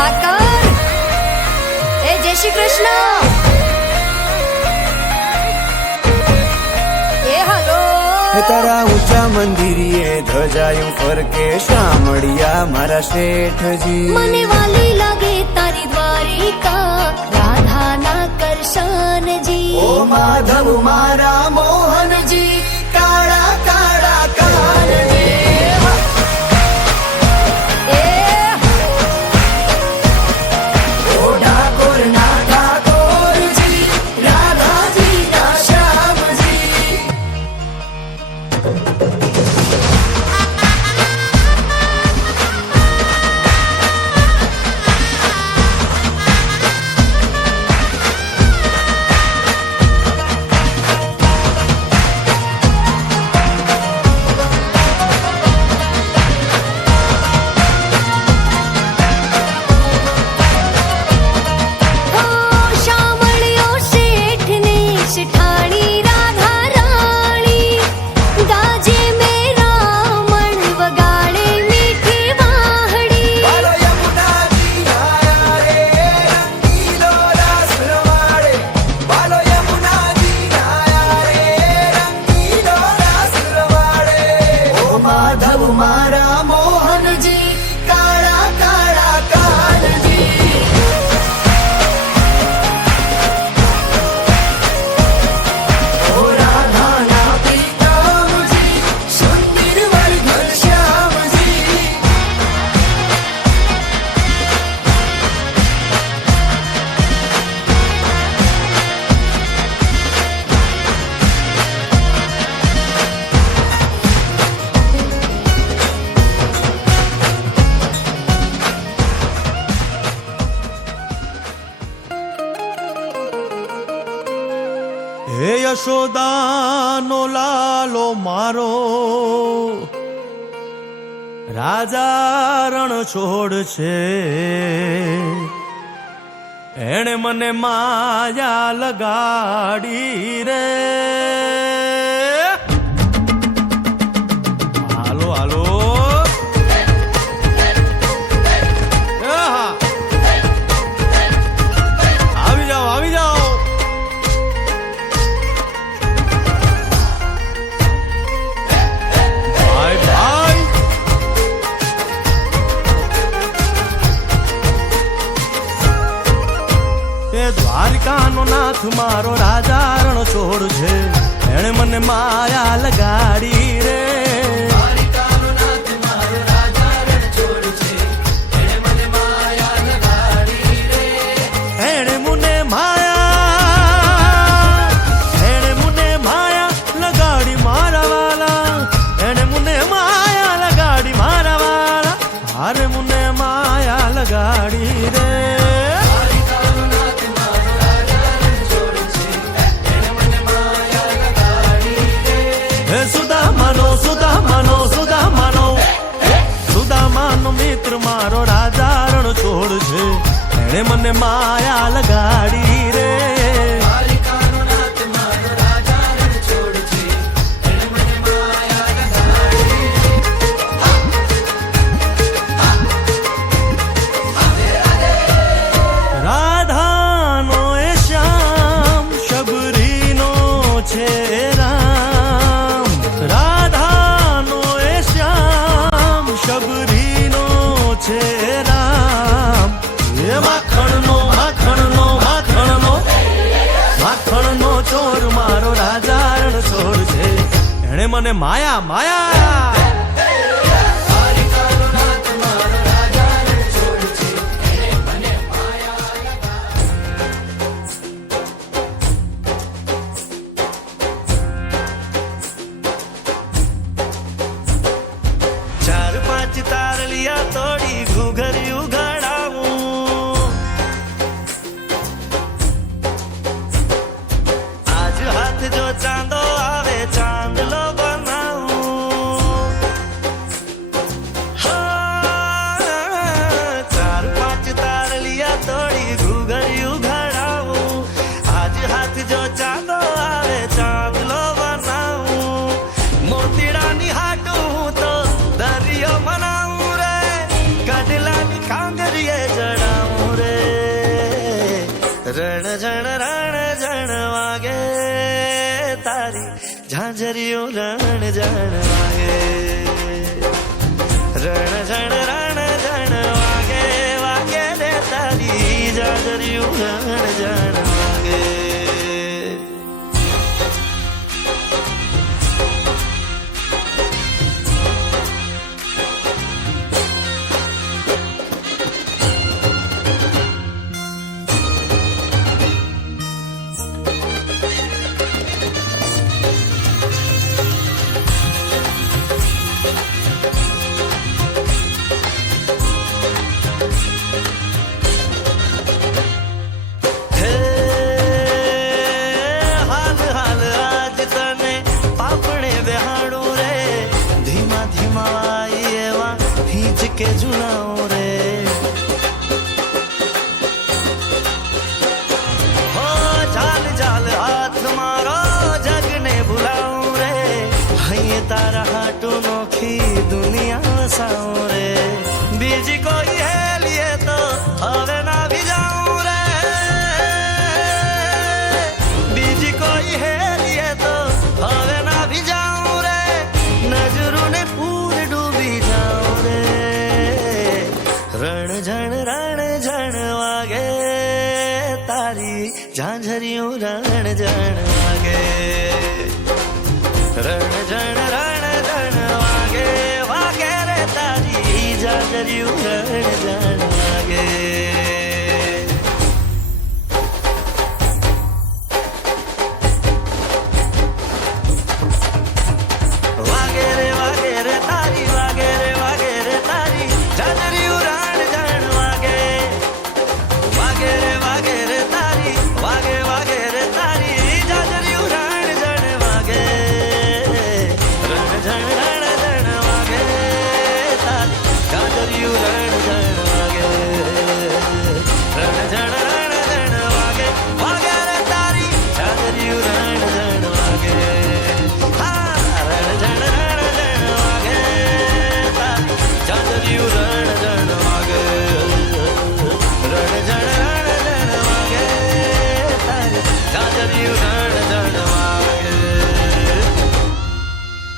ઠાકર એ જય શ્રી કૃષ્ણ એ હલો તારા ઊંચા મંદિરીએ ધજાયું ફરકે શામળિયા મારા શેઠજી મને વાલી લાગે તારી દ્વારિકા રાધાના કરશનજી ઓ માધવ મારા મોહનજી કાળા કાળા કાનજી એ ઓ ઠાકોર ના ઠાકોરજી રાધાજી ના શ્યામજી શામળિયો શેઠની શેઠાણી રાધા રાણી ગાજે મેરા મણ વગાડે મીઠી વાહડી બાલો યમુનાજી નાયા રે રંગીલો રાસ રવાડે બાલો યમુનાજી નાયા રે રંગીલો રાસ રવાડે ઓ માધવ મારા મોહનજી કાળા કાળા કાનજી ઓ રાધાના પિતામજી સુંદર વર ઘનશ્યામજી હે યશોદાનો લાલો મારો રાજા રણ છોડ છે એણે મને માયા લગાડી રે હાલો હાલો આહા. આવી જાઓ આવી જાઓ ભાઈ ભાઈ એ દ્વારિકાનો નાથ મારો રાજા રણ છોડ છે એણે મને માયા લગાડી રે એણે મને માયા લગાડી મારા વાલા એણે મને માયા લગાડી મારા વાલા હારે મને માયા લગાડી રે હે સુદામાનો મિત્ર મારો રાજા રણ છોડ છે એણે મને માયા લગાડી રે રાધાનો એ શ્યામ શબરીનો છે રામ રાધાનો એ શ્યામ શબરીનો છે રામ એ માખણનો ચોર મારો રાજા રણ છોડ છે એણે મને માયા માયા ચાર પાંચ તારલિયા તોડી ઘૂઘરિયું ગળાવું આજ હાથ જો ચાંદો આવે ચાંદલો બનાવું રણ જણ વાગે તારી ઝાંઝરિયું રણ જણ વાગે રણ જણ વાગે વાગે રે તારી ઝાંઝરિયું રણ જણ વાગે કે ઝુલાઓ રે હો ચાલ ચાલ હાથ મારો જગને ભૂલાવું રે હૈયે તારા હાટુ નોખી દુનિયા વસાવું રે બીજી કોઈ હેલીએ તો હવે ના ભીજાવું રે બીજી કોઈ હેલીએ તો હવે ના ભીજાવું રે નજરું ને પૂર ડૂબી જાઉં રે રણ જણ વાગે તારી ઝાંઝરિયું રણ જણ વાગે રણ જણ વાગે વાગે રે તારી ઝાંઝરિયું